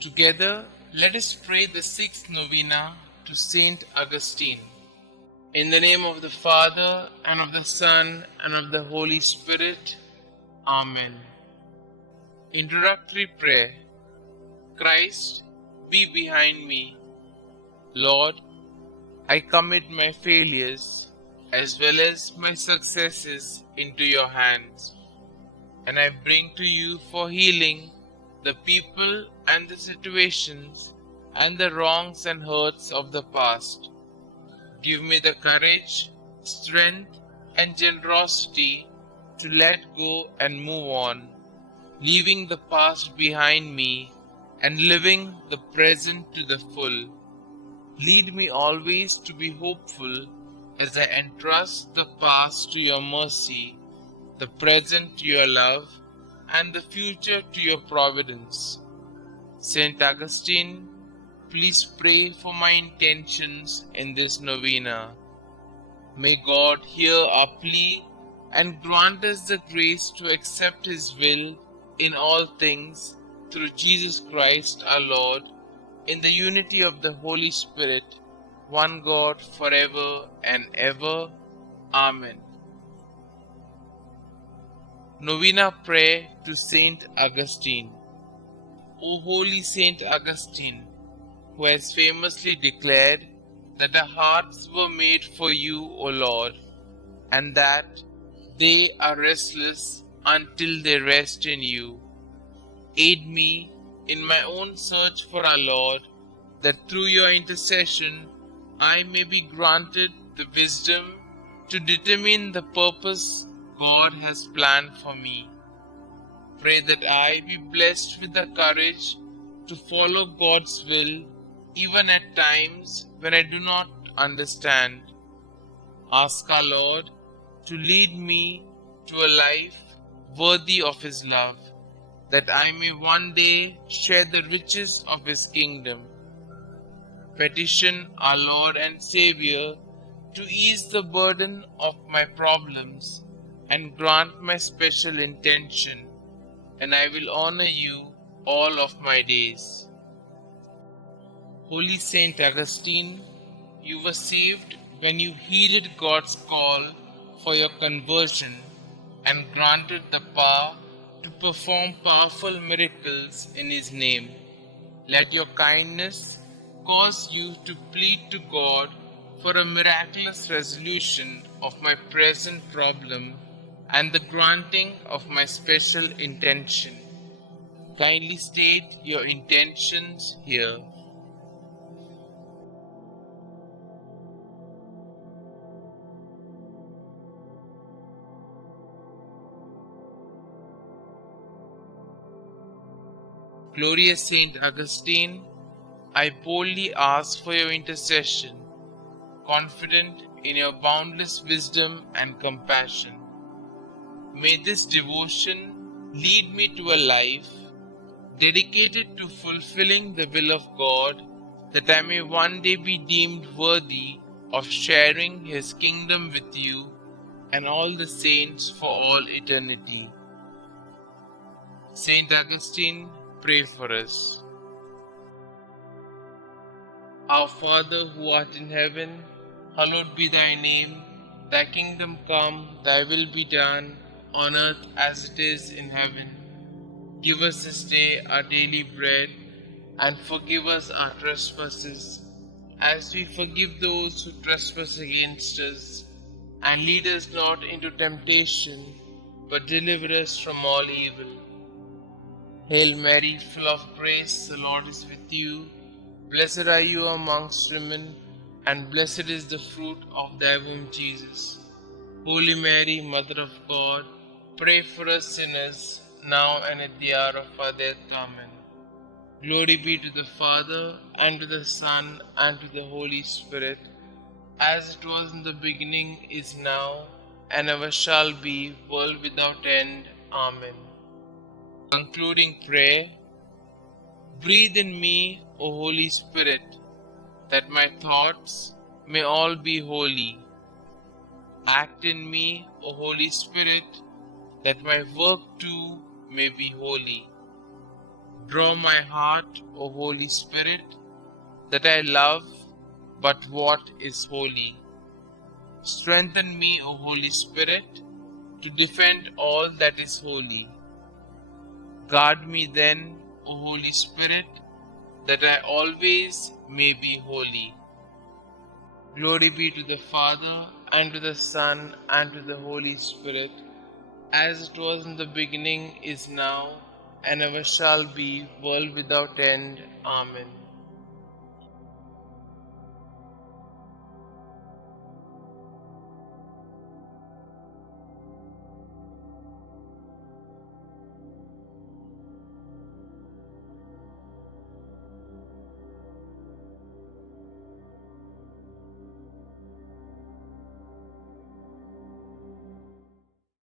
Together, let us pray the sixth novena to St Augustine. In the name of the Father, and of the Son, and of the Holy Spirit. Amen. Introductory Prayer. Christ, be behind me. Lord, I commit my failures as well as my successes into your hands, and I bring to you for healing the people and the situations and the wrongs and hurts of the past. Give me the courage, strength, and generosity to let go and move on, leaving the past behind me and living the present to the full. Lead me always to be hopeful as I entrust the past to your mercy, the present to your love, and the future to your providence. St. Augustine, please pray for my intentions in this novena. May God hear our plea and grant us the grace to accept His will in all things through Jesus Christ our Lord, in the unity of the Holy Spirit, one God forever and ever. Amen. Novena Prayer to St. Augustine. O holy St. Augustine, who has famously declared that our hearts were made for you, O Lord, and that they are restless until they rest in you. Aid me in my own search for our Lord, that through your intercession I may be granted the wisdom to determine the purpose God has planned for me. Pray that I be blessed with the courage to follow God's will, even at times when I do not understand. Ask our Lord to lead me to a life worthy of His love, that I may one day share the riches of His kingdom. Petition our Lord and Xavier to ease the burden of my problems and grant my special intention, and I will honor you all of my days. Holy St. Augustine, you were saved when you heeded God's call for your conversion and granted the power to perform powerful miracles in His name. Let your kindness cause you to plead to God for a miraculous resolution of my present problem and the granting of my special intention. Kindly state your intentions here. Glorious Saint Augustine, I boldly ask for your intercession, confident in your boundless wisdom and compassion. May this devotion lead me to a life dedicated to fulfilling the will of God, that I may one day be deemed worthy of sharing His kingdom with you and all the saints for all eternity. Saint Augustine, pray for us. Our Father who art in heaven, hallowed be thy name. Thy kingdom come, thy will be done, on earth as it is in heaven. Give us this day our daily bread, and forgive us our trespasses, as we forgive those who trespass against us. And lead us not into temptation, but deliver us from all evil. Hail Mary, full of grace, the Lord is with you. Blessed are you amongst women, and blessed is the fruit of thy womb, Jesus. Holy Mary, Mother of God, pray for us sinners, now and at the hour of our death. Amen. Glory be to the Father, and to the Son, and to the Holy Spirit, as it was in the beginning, is now, and ever shall be, world without end. Amen. Concluding prayer. Breathe in me, O Holy Spirit, that my thoughts may all be holy. Act in me, O Holy Spirit, that my work too may be holy. Draw my heart, O Holy Spirit, that I love but what is holy. Strengthen me, O Holy Spirit, to defend all that is holy. Guard me then, O Holy Spirit, that I always may be holy. Glory be to the Father, and to the Son, and to the Holy Spirit, as it was in the beginning, is now, and ever shall be, world without end. Amen.